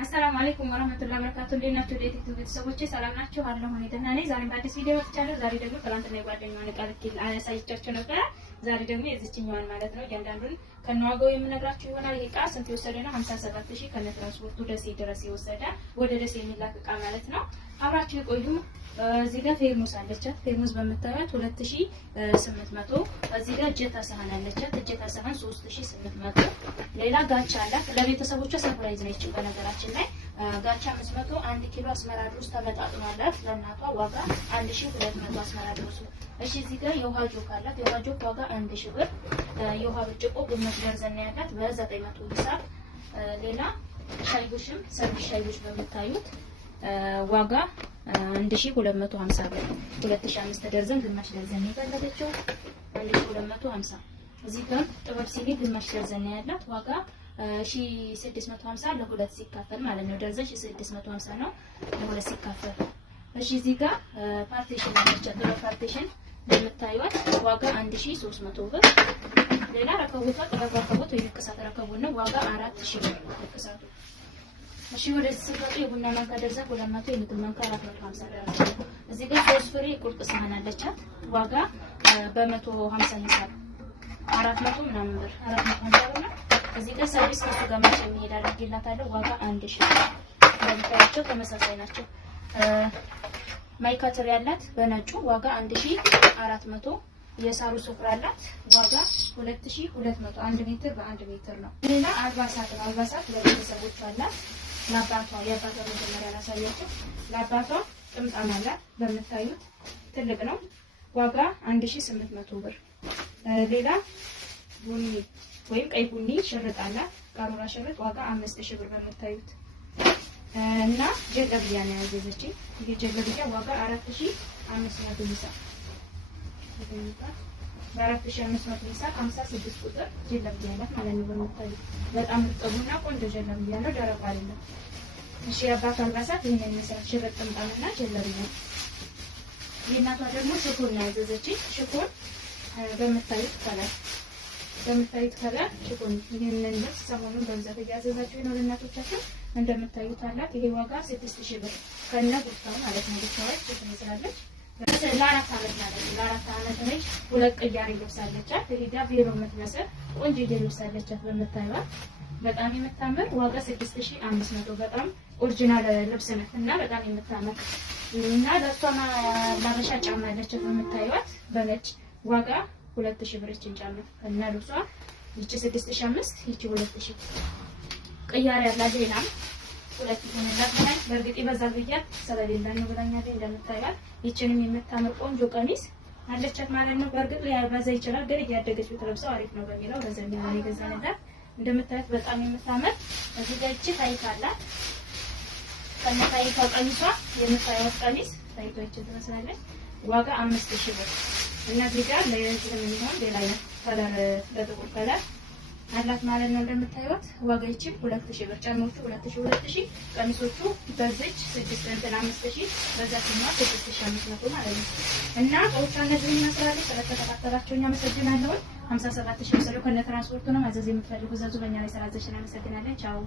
አሰላሙ አለይኩም ወራህመቱላሂ ወበረካቱሁ። እንዴት ናችሁ? የዩቲዩብ ቤተሰቦቼ ሰላም ናችሁ? አለሁ እኔ ደህና ነኝ። ዛሬም በአዲስ ቪዲዮ መጥቻለሁ። ዛሬ ደግሞ ትናንትና የጓደኛዋን ዕቃ ልኬ አሳይቻችሁ ነበረ። ዛሬ ደግሞ የዚችኛዋን ማለት ነው እያንዳንዱን ከነዋጋው የምነግራችሁ ይሆናል። ይሄ ዕቃ ስንት የወሰደ ነው? 57000 ከነ ትራንስፖርቱ ደሴ ድረስ የወሰደ ወደ ደሴ የሚላክ ዕቃ ማለት ነው። አብራችሁ የቆዩ። እዚህ ጋር ፌርሙስ አለቻት። ፌርሙስ በመታየት 2800። እዚህ ጋር እጀታ ሳህን አለቻት። እጀታ ሳህን 3800። ሌላ ጋቻ አላት። ለቤተሰቦቿ ሰርፕራይዝ ነች። በነገራችን ላይ ጋቻ 500 1 ኪሎ አስመራ ድረስ ተመጣጥኗላት ለእናቷ ዋጋ 1200 አስመራ ድረስ። እሺ እዚህ ጋር የውሃ ጆክ አላት። የውሃ ጆክ ዋጋ 1000 ብር። የውሃ ብርጭቆ ግማሽ ደርዘን ያላት በ900 ሂሳብ። ሌላ ሻይቦሽም ሰርቪስ ሻይቦሽ በመታዩት ዋጋ 1250 ብር። 2005 ደርዘን ግማሽ ደርዘን የፈለገችው 1250። እዚህ ጋር ጥበብ ሲኒ ግማሽ ደርዘን ያላት ዋጋ 1650 ለሁለት ሲካፈል ማለት ነው። ደርዘን 1650 ነው ለሁለት ሲካፈል። እሺ እዚህ ጋር ፓርቲሽን አለች። ጥበብ ፓርቲሽን በመታዩት ዋጋ 1300 ብር። ሌላ ረከቦቷ ጥበብ ረከቦት ወይ ንቅሳት ረከቦት ነው ዋጋ 4000 ብር ንቅሳቱ። እሺ ወደዚህ ሲገጡ የቡና ማንካ ደርዘን 200 የምግብ ማንካ 450 ደርዘን። እዚህ ጋር 3 ፍሬ ቁርጥ ሳህን አለቻት ዋጋ በ150 ሂሳብ 400 ምናምን ብር 450 ብር ነው። እዚህ ጋር ሰርቪስ ከሱ ጋር ማች የሚሄድ አድርጌላታለሁ ዋጋ 1000 ብር። እንደምታያቸው ተመሳሳይ ናቸው። ማይካተር ያላት በነጩ ዋጋ 1400። የሳሩ ሱፍራ አላት ዋጋ 2200 1 ሜትር በ1 ሜትር ነው። ሌላ አልባሳት ነው። አልባሳት ለቤተሰቦቿ አላት። ለአባቷ የአባቷ መጀመሪያ ላሳያችሁ። ለአባቷ ጥምጣም አላት በምታዩት ትልቅ ነው ዋጋ 1800 ብር። ሌላ ቡኒ ወይም ቀይ ቡኒ ሽርጥ አላት። ቃሩራ ሽርጥ ዋጋ 5000 ብር በምታዩት እና ጀለብያ ነው ያዘዘችኝ። ይሄ ጀለብያ ዋጋ 4500 ሂሳብ በ4500 ሂሳብ 56 ቁጥር ጀለብያ አላት ማለት ነው። በምታዩት በጣም ጥሩና ቆንጆ ጀለብያ ነው፣ ደረቅ አይደለም። እሺ የአባቷ አልባሳት ይሄንን መሰረት ሽርጥ ጥምጣምና ጀለብያ። የእናቷ ደግሞ ሽፎን ነው ያዘዘችኝ። ሽፎን በምታዩት ከለር ሽፎን። ይሄንን ልብስ ሰሞኑን በብዛት እያዘዛችሁ ነው ለእናቶቻችን። እንደምታዩት አላት። ይሄ ዋጋ 6000 ብር ከነ ጉርታው ማለት ነው። ጉርታዎች ትመስላለች። ለአራት ዓመት ማለት ነው። ለአራት ዓመት ነች። ሁለት ቅያሪ ልብስ አለቻት። ይሄ ጋር ቬሎ የምትመስል ቆንጆ ልብስ አለቻት በምታዩት በጣም የምታምር ዋጋ 6500። በጣም ኦሪጂናል ልብስ ነች እና በጣም የምታምር እና ለሷ ማበሻ ጫማ አለቻት በምታዩት በነጭ ዋጋ 2000 ብር። እቺን ጫማ እና ልብሷ ይቺ 6500 ይቺ 2000 ቅያሪ ያላት ሌላ ሁለት ሆነላት ማለት በእርግጥ ይበዛል ብያት ስለሌላ ነው ብላኛለች። እንደምታዩት ይቺንም የምታምር ቆንጆ ቀሚስ አለቻት ማለት ነው። በእርግጥ ያበዛ ይችላል ግን እያደገች ብትለብሰው አሪፍ ነው በሚለው ለዘኛ ነው የገዛንላት። እንደምታዩት በጣም የምታምር እዚህ ጋር ይቺ ታይት አላት። ከነ ታይቷ ቀሚሷ የምታዩት ቀሚስ ታይቷ ይቺ ትመስላለች ዋጋ 5000 ብር። እና እዚህ ጋር ለዚህ የሚሆን ሌላ አይነት ከለር በጥቁር ከለር አላት ማለት ነው። እንደምታዩት ዋጋ ይቺ 2000 ብር። ጫማዎቹ 2000 ቀሚሶቹ በዚች 5000 በዛችኛ 6500 ማለት ነው። እና ቆይታ እነዚህ ይመስላል። ስለተከታተላችሁ አመሰግናለሁ። 57000 ብር ከነ ትራንስፖርት ነው። ማዘዝ የምትፈልጉ ዘዙ። በእኛ ላይ ስላዘዝን አመሰግናለን። ቻው